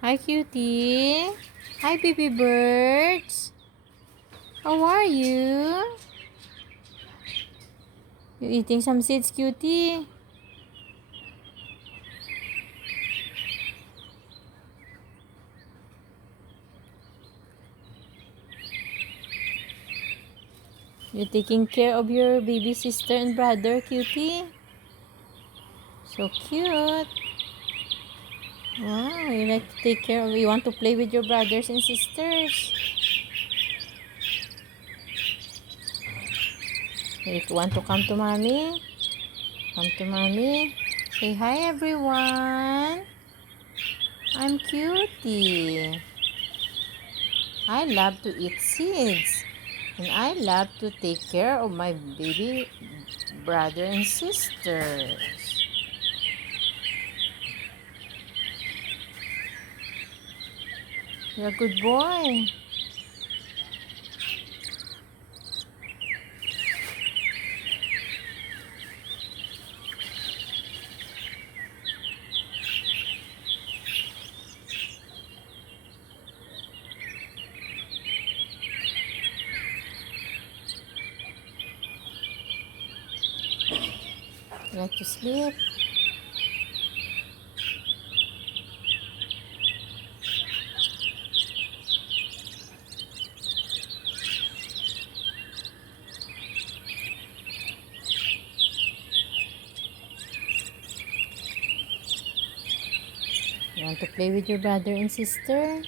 Hi, Cutie. Hi, baby birds. How are you? You eating some seeds, Cutie? You taking care of your baby sister and brother, Cutie? So cute. Wow, you like to take care of, you want to play with your brothers and sisters. You want to come to mommy? Come to mommy. Say hi, everyone. I'm Cutie. I love to eat seeds. And I love to take care of my baby brother and sisters. You're a good boy. You like to sleep? You want to play with your brother and sister?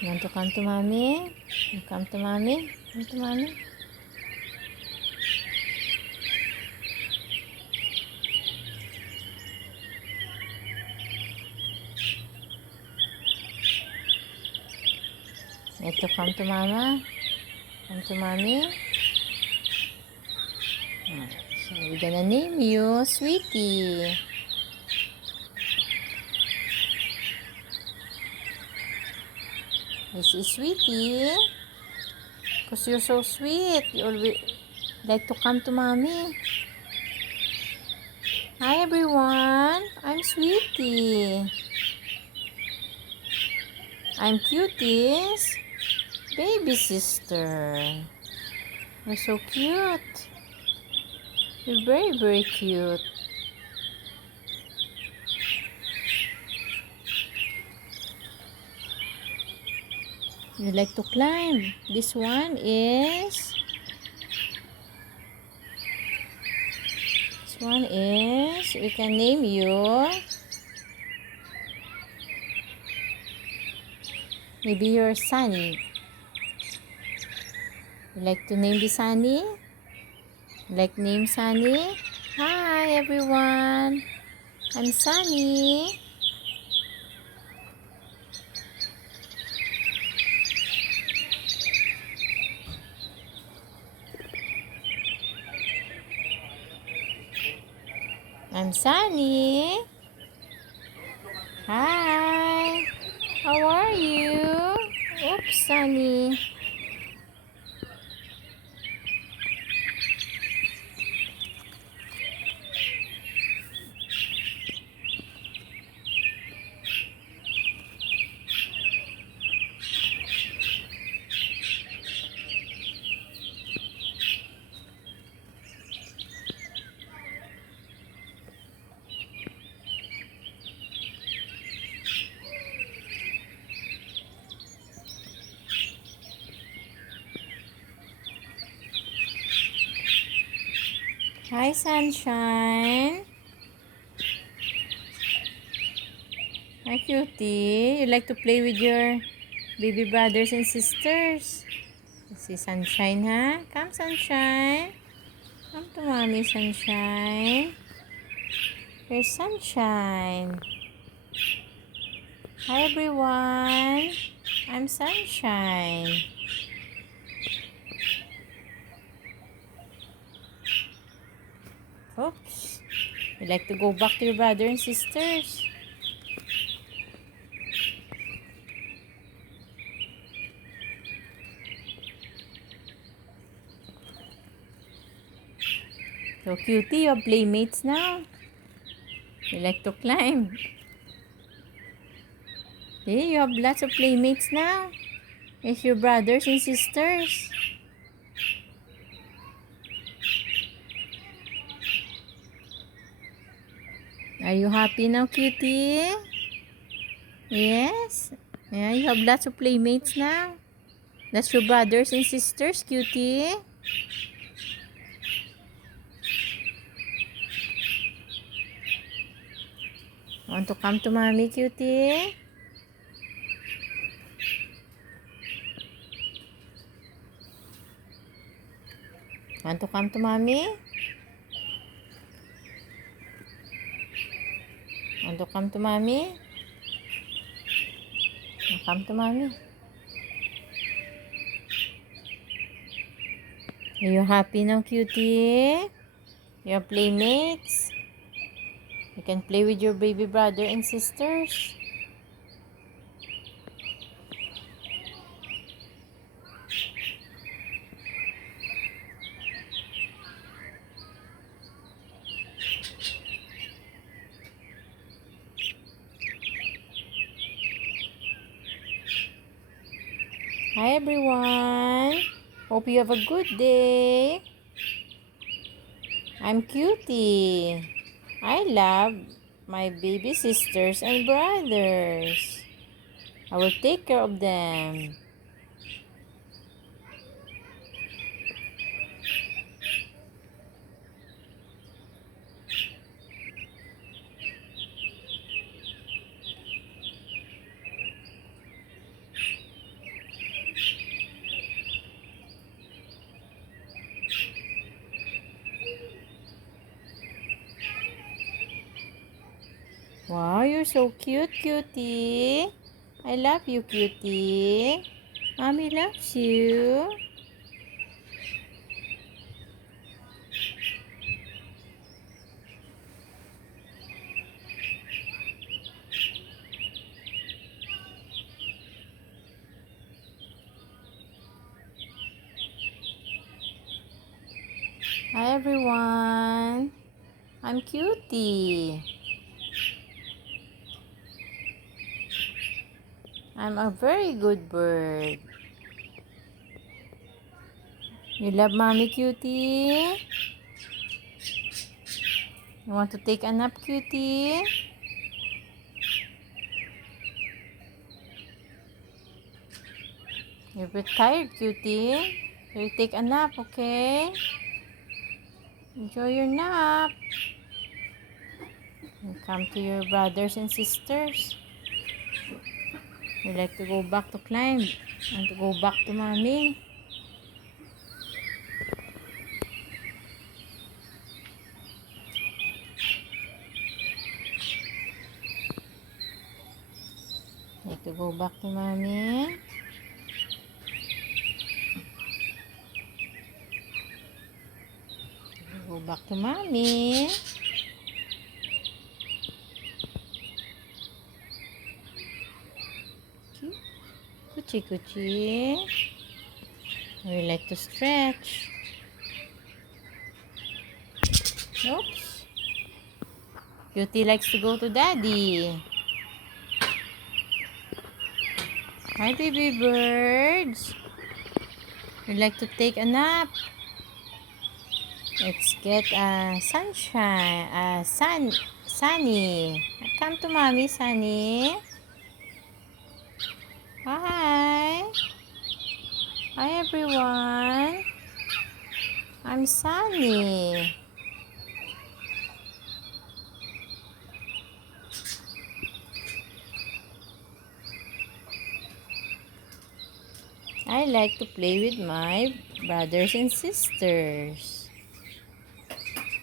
You want to come to mommy? You come to mommy? Come to mommy? You want to come to mama? Come to mommy? So we're gonna name you Sweetie. This is Sweetie. Because you're so sweet. You always like to come to mommy. Hi everyone. I'm Sweetie. I'm Cutie's baby sister. You're so cute. You're very, very cute. You like to climb. This one is, we can name you. Maybe you're Sunny. You like to name the Sunny? You like name Sunny? Hi everyone. I'm Sunny. I'm Sunny. Hi. How are you? Oops, Sunny. Hi, Sunshine. Hi, Cutie. You like to play with your baby brothers and sisters? This is Sunshine, huh? Come, Sunshine. Come to mommy, Sunshine. Here's Sunshine. Hi, everyone. I'm Sunshine. Oops. You like to go back to your brother and sisters? So, Cutie, you have playmates now. You like to climb. Hey, you have lots of playmates now. It's your brothers and sisters. Are you happy now, Cutie? Yes? Yeah, you have lots of playmates now. That's your brothers and sisters, Cutie. Want to come to mommy, Cutie? Want to come to mommy? Want to come to mommy? Come to mommy. Are you happy now, Cutie? Your playmates? You can play with your baby brother and sisters. Hi, everyone. Hope you have a good day. I'm Cutie. I love my baby sisters and brothers. I will take care of them. Wow, you're so cute, Cutie. I love you, Cutie. Mommy loves you. Hi, everyone. I'm Cutie. I'm a very good bird. You love mommy, Cutie? You want to take a nap, Cutie? You're a bit tired, Cutie. So you take a nap, okay? Enjoy your nap. And come to your brothers and sisters. You like to go back to climb and to go back to mommy. Like to go back to mommy. Go back to mommy. Cutie, cutie. We like to stretch. Oops. Cutie likes to go to daddy. Hi, baby birds. You like to take a nap? Let's get sunshine. Sunny. Come to mommy, Sunny. Hi. Hi, everyone. I'm Sunny. I like to play with my brothers and sisters.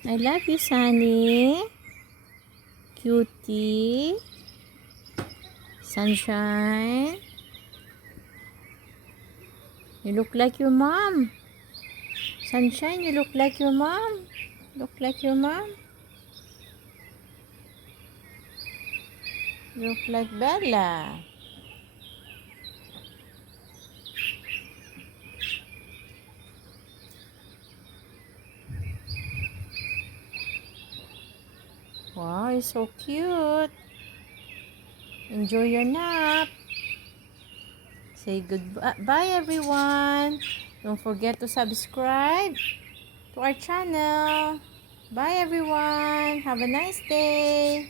I love you, Sunny. Cutie. Sunshine. You look like your mom. Sunshine, you look like your mom. Look like your mom. You look like Bella. Wow, you're so cute. Enjoy your nap. Say goodbye, everyone. Don't forget to subscribe to our channel. Bye, everyone. Have a nice day.